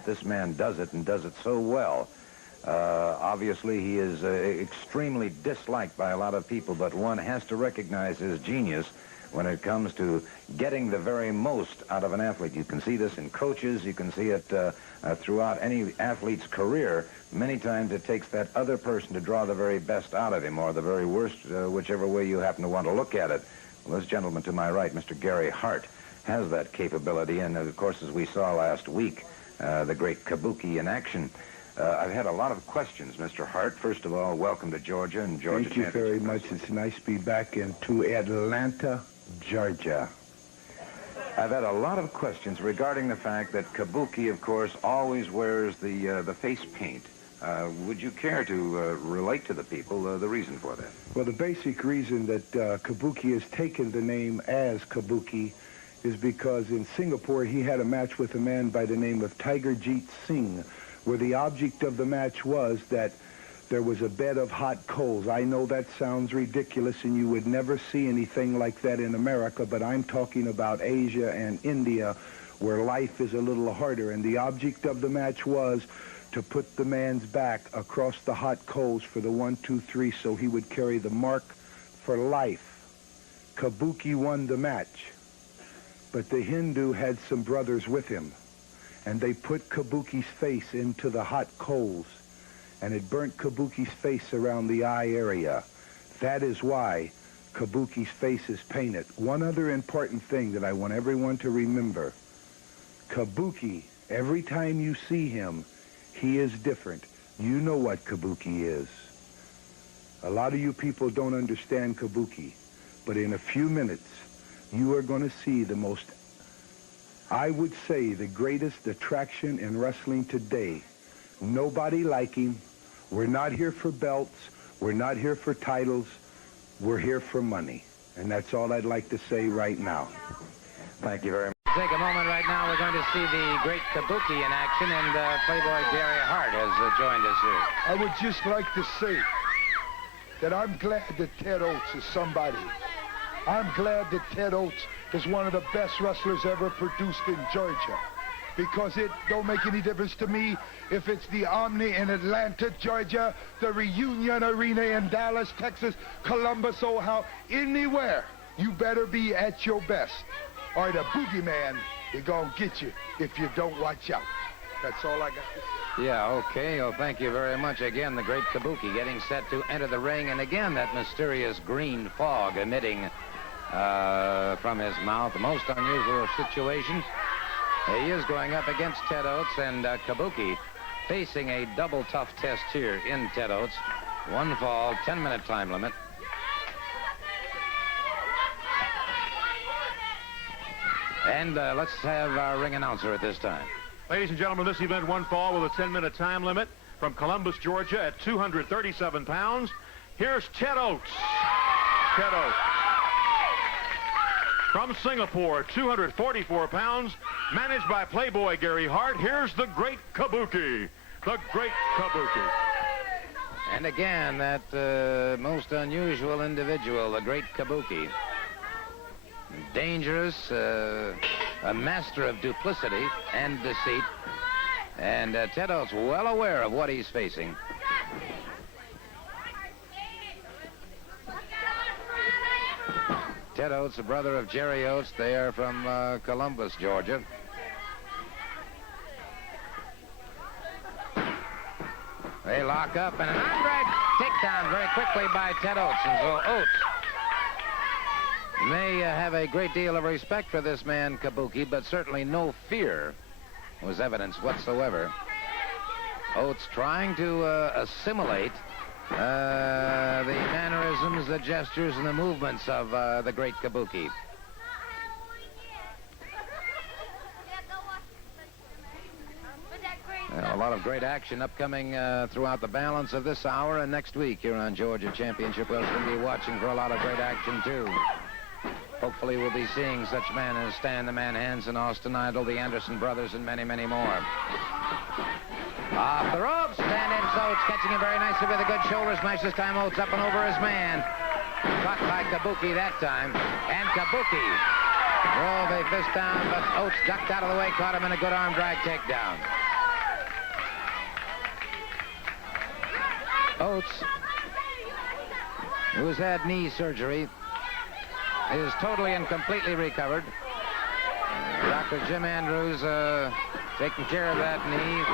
it. This man does it and does it so well. Obviously, he is extremely disliked by a lot of people, but one has to recognize his genius when it comes to getting the very most out of an athlete. You can see this in coaches. You can see it throughout any athlete's career. Many times it takes that other person to draw the very best out of him, or the very worst, whichever way you happen to want to look at it. Well, this gentleman to my right, Mr. Gary Hart, has that capability. And, of course, as we saw last week, the great Kabuki in action. I've had a lot of questions, Mr. Hart. First of all, welcome to Georgia and Georgia. Thank you very much. It's nice to be back into Atlanta, Georgia. I've had a lot of questions regarding the fact that Kabuki, of course, always wears the face paint. Would you care to relate to the people the reason for that? Well, the basic reason that Kabuki has taken the name as Kabuki is because in Singapore he had a match with a man by the name of Tiger Jeet Singh, where the object of the match was that there was a bed of hot coals. I know that sounds ridiculous and you would never see anything like that in America, but I'm talking about Asia and India, where life is a little harder. And the object of the match was to put the man's back across the hot coals for the 1, 2, 3, so he would carry the mark for life. Kabuki won the match, but the Hindu had some brothers with him, and they put Kabuki's face into the hot coals, and it burnt Kabuki's face around the eye area. That is why Kabuki's face is painted. One other important thing that I want everyone to remember: Kabuki, every time you see him, he is different. You know what Kabuki is. A lot of you people don't understand Kabuki, but in a few minutes, you are going to see the most, I would say, the greatest attraction in wrestling today. Nobody like him. We're not here for belts. We're not here for titles. We're here for money. And that's all I'd like to say right now. Thank you very much. Take a moment right now. We're going to see the great Kabuki in action, and Playboy Gary Hart has joined us here. I would just like to say that I'm glad that Ted Oates is somebody. I'm glad that Ted Oates is one of the best wrestlers ever produced in Georgia, because it don't make any difference to me if it's the Omni in Atlanta, Georgia, the Reunion Arena in Dallas, Texas, Columbus, Ohio, anywhere. You better be at your best, or the boogeyman is gonna get you if you don't watch out. That's all I got to say. Yeah, okay. Well, thank you very much. Again, the great Kabuki getting set to enter the ring, and again, that mysterious green fog emitting from his mouth. The most unusual situation. He is going up against Ted Oates, and Kabuki facing a double tough test here in Ted Oates. 1 fall, 10-minute time limit. And let's have our ring announcer at this time. Ladies and gentlemen, this event 1 fall with a 10-minute time limit from Columbus, Georgia at 237 pounds. Here's Ted Oates. Ted Oates. From Singapore, 244 pounds, managed by Playboy Gary Hart. Here's the great Kabuki. The great Kabuki. And again, that most unusual individual, the great Kabuki. Dangerous, a master of duplicity and deceit. And Ted Oates well aware of what he's facing. Ted Oates, a brother of Jerry Oates. They are from Columbus, Georgia. They lock up, and an arm drag takedown very quickly by Ted Oates. And so Oates may have a great deal of respect for this man, Kabuki, but certainly no fear was evidenced whatsoever. Oates trying to assimilate the mannerisms, the gestures, and the movements of the great Kabuki. A lot of great action upcoming throughout the balance of this hour and next week here on Georgia Championship. We'll be watching for a lot of great action, too. Hopefully we'll be seeing such men as Stan the Man Hansen, Austin Idol, the Anderson brothers, and many, many more. Off the ropes, stand-in Oates, catching him very nicely with a good shoulder smash. This time Oates up and over his man. Caught by Kabuki that time. And Kabuki drove a fist down, but Oates ducked out of the way, caught him in a good arm drag takedown. Oates, who's had knee surgery, is totally and completely recovered. Dr. Jim Andrews taking care of that knee.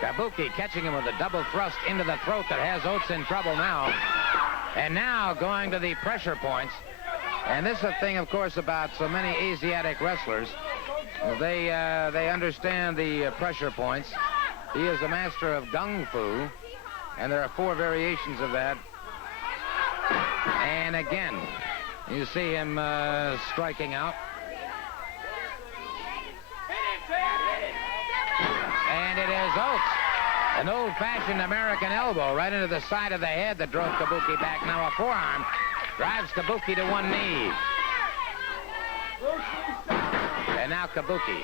Kabuki catching him with a double thrust into the throat that has Oates in trouble now. And now going to the pressure points. And this is the thing, of course, about so many Asiatic wrestlers. They understand the pressure points. He is a master of Gung Fu, and there are 4 variations of that. And again, you see him striking out. And it is Oates. An old-fashioned American elbow right into the side of the head that drove Kabuki back. Now a forearm drives Kabuki to one knee. And now Kabuki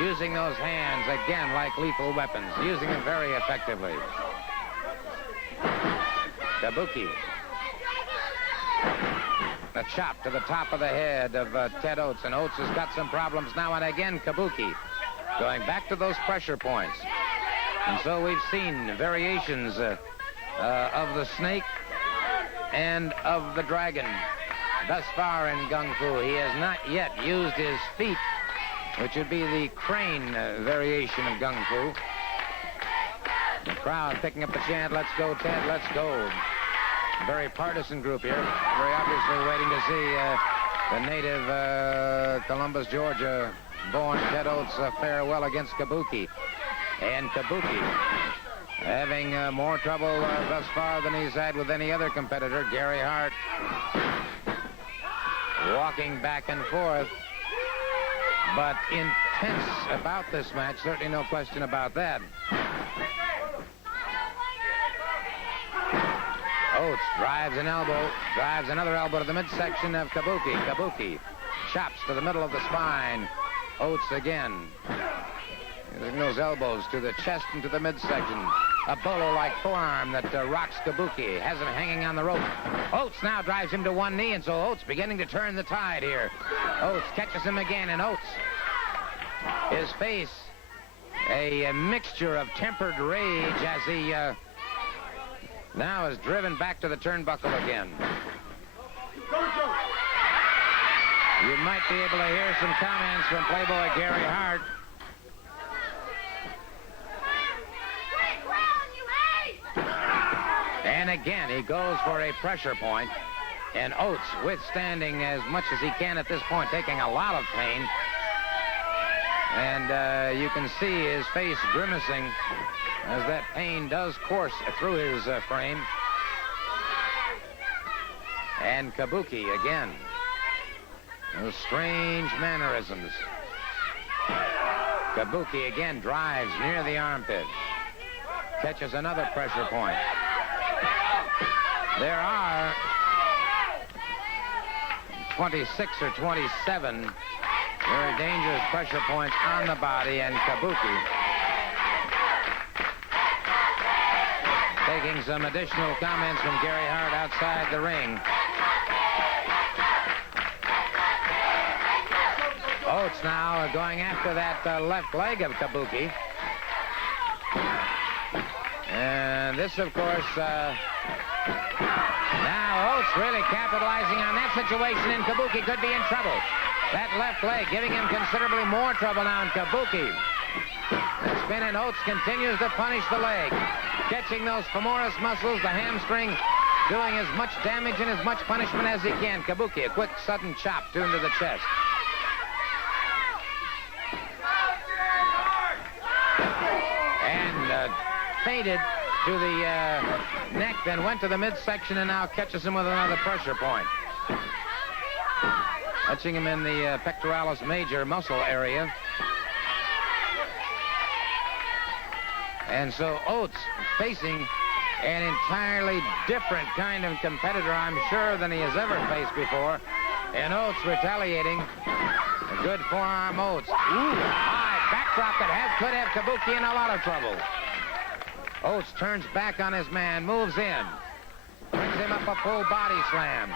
using those hands again like lethal weapons, using them very effectively. Kabuki. A chop to the top of the head of Ted Oates, and Oates has got some problems now. And again, Kabuki going back to those pressure points. And so we've seen variations of the snake and of the dragon thus far in Gung Fu. He has not yet used his feet, which would be the crane variation of Gung Fu. The crowd picking up the chant, "Let's go, Ted, let's go." Very partisan group here, very obviously waiting to see the native Columbus, Georgia born Ted Oates farewell against Kabuki. And Kabuki having more trouble thus far than he's had with any other competitor. Gary Hart walking back and forth, but intense about this match, certainly no question about that. Oates drives an elbow, drives another elbow to the midsection of Kabuki. Kabuki chops to the middle of the spine. Oates again. Using those elbows to the chest and to the midsection. A bolo-like forearm that rocks Kabuki. Has him hanging on the rope. Oates now drives him to one knee, and so Oates beginning to turn the tide here. Oates catches him again, and Oates, his face, a mixture of tempered rage as he now is driven back to the turnbuckle again. You might be able to hear some comments from Playboy Gary Hart. And again, he goes for a pressure point, and Oates withstanding as much as he can at this point, taking a lot of pain. And you can see his face grimacing as that pain does course through his frame. And Kabuki again. Those strange mannerisms. Kabuki again drives near the armpit. Catches another pressure point. There are 26 or 27 very dangerous pressure points on the body, and Kabuki taking some additional comments from Gary Hart outside the ring. Oates now going after that left leg of Kabuki. And this, of course, now Oates really capitalizing on that situation, and Kabuki could be in trouble. That left leg giving him considerably more trouble now, and Kabuki. The spin, and Oates continues to punish the leg. Catching those femoris muscles, the hamstring, doing as much damage and as much punishment as he can. Kabuki, a quick, sudden chop tuned to the chest. And faded to the neck, then went to the midsection, and now catches him with another pressure point. Touching him in the pectoralis major muscle area. And so Oates facing an entirely different kind of competitor, I'm sure, than he has ever faced before. And Oates retaliating. A good forearm Oates. Ooh, high backdrop that could have Kabuki in a lot of trouble. Oates turns back on his man, moves in. Brings him up a full body slam.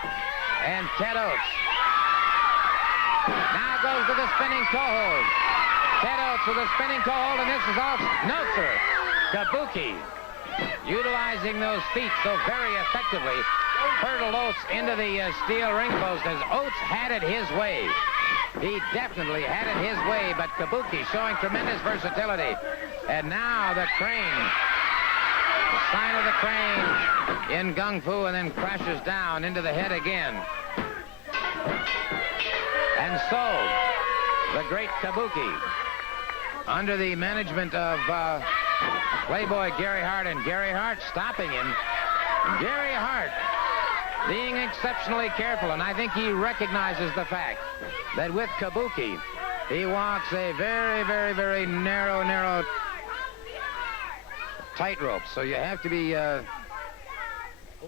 And Ted Oates now goes to the spinning toe hold. Ted Oates with a spinning toe hold, and this is off. No, sir. Kabuki, utilizing those feet so very effectively, hurdled Oates into the steel ring post as Oates had it his way. He definitely had it his way, but Kabuki showing tremendous versatility. And now the crane. The sign of the crane in Gung Fu, and then crashes down into the head again. And so, the great Kabuki, under the management of Playboy Gary Hart, and Gary Hart stopping him. Gary Hart being exceptionally careful, and I think he recognizes the fact that with Kabuki, he walks a very, very, very narrow tightrope. So you have to be... I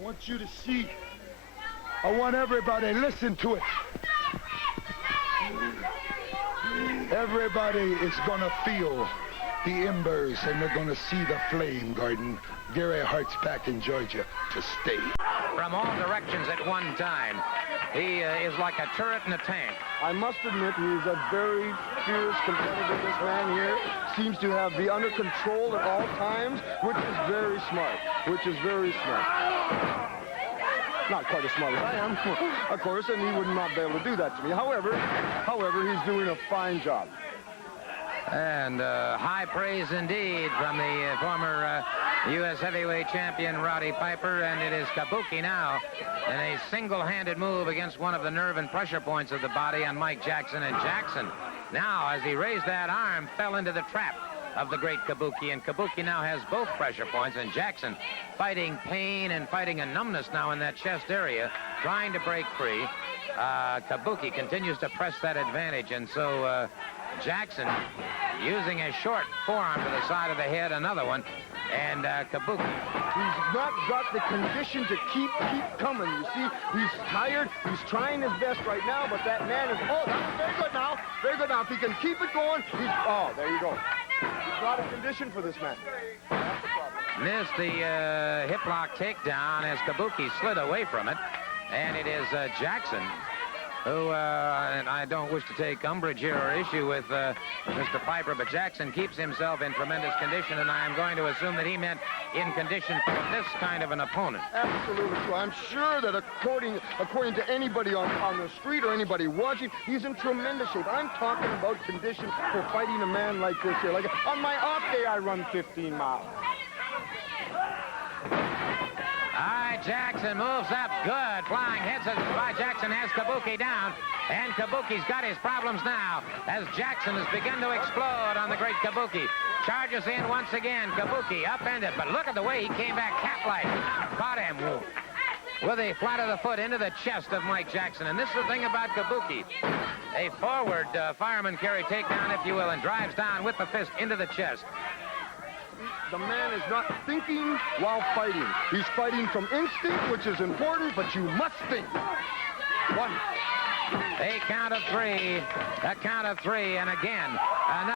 want you to see. I want everybody, listen to it. Everybody is going to feel the embers, and they're going to see the flame, Gordon. Gary Hart's back in Georgia to stay. From all directions at one time. He is like a turret in a tank. I must admit, he's a very fierce competitor. This man here seems to have be under control at all times, which is very smart. Not quite as smart as I am, of course, and he would not be able to do that to me. However, he's doing a fine job. And high praise indeed from the former U.S. heavyweight champion Roddy Piper, and it is Kabuki now in a single-handed move against one of the nerve and pressure points of the body on Mike Jackson. And Jackson, now as he raised that arm, fell into the trap of the great Kabuki, and Kabuki now has both pressure points, and Jackson fighting pain and fighting a numbness now in that chest area, trying to break free. Kabuki continues to press that advantage, and so Jackson using a short forearm to the side of the head, another one, and Kabuki. He's not got the condition to keep coming. You see, he's tired. He's trying his best right now, but that man is... Oh, that was very good now. Very good now. If he can keep it going, he's... Oh, there you go. He's got a condition for this man. That's the problem. Missed the hip lock takedown as Kabuki slid away from it. And it is Jackson who, and I don't wish to take umbrage here or issue with Mr. Piper, but Jackson keeps himself in tremendous condition, and I am going to assume that he meant in condition for this kind of an opponent. Absolutely true. I'm sure that according to anybody on the street or anybody watching, he's in tremendous shape. I'm talking about condition for fighting a man like this here. Like on my off day, I run 15 miles. All right, Jackson moves up. Good. Flying heads by Jackson has Kabuki down. And Kabuki's got his problems now as Jackson has begun to explode on the great Kabuki. Charges in once again. Kabuki upended, but look at the way he came back cat-like. Caught him with a flat of the foot into the chest of Mike Jackson. And this is the thing about Kabuki. A forward fireman carry takedown, if you will, and drives down with the fist into the chest. The man is not thinking while fighting. He's fighting from instinct, which is important, but you must think. One. A count of three, and again, another.